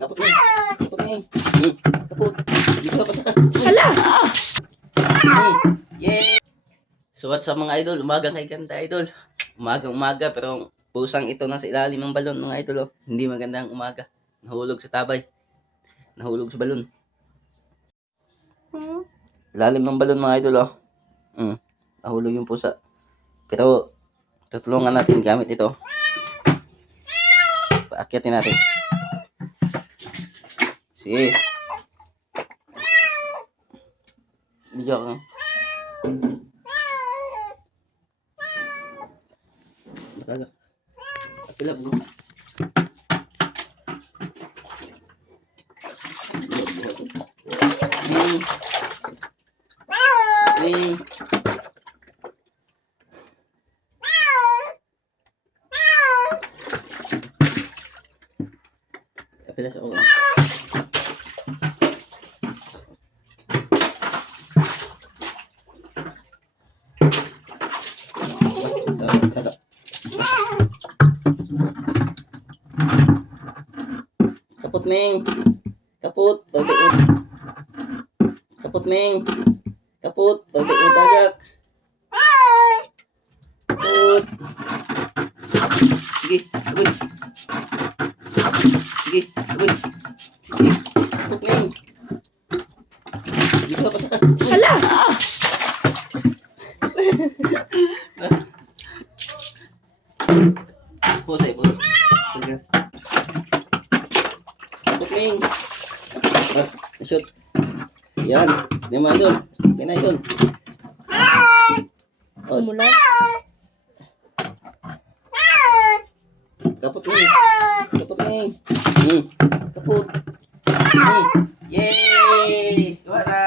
Kapot na. Kapot na. Kapot. Dito ka pa sa. Hala! Yay! So what's up mga idol? Umagang kay ganda idol. Umaga pero pusang ito na sa ilalim ng balon mga idol. Oh. Hindi magandang umaga. Nahulog sa tabay. Nahulog sa balon. Ilalim ng balon mga idol. Oh. Nahulog yung pusa. Pero tutulungan natin gamit ito. Paakyatin natin. Sige. Video ka. Matagak. Apilap mo. Ning. Apilas ako. Kaput Ming. Kaput. Kaput Ming. Kaput. Tagak. Kaput. Sige. Uy. Sige. Uy. Sige. Kaput Ming. Dito ka pa sa. Hala! Pusay. Sige. Kaput Ming. Shoot. Yan. Yan mga idol. Yan na idol. Umulan. Kaput Ming. Kaput Ming. Kaput. Yay! Gawa na.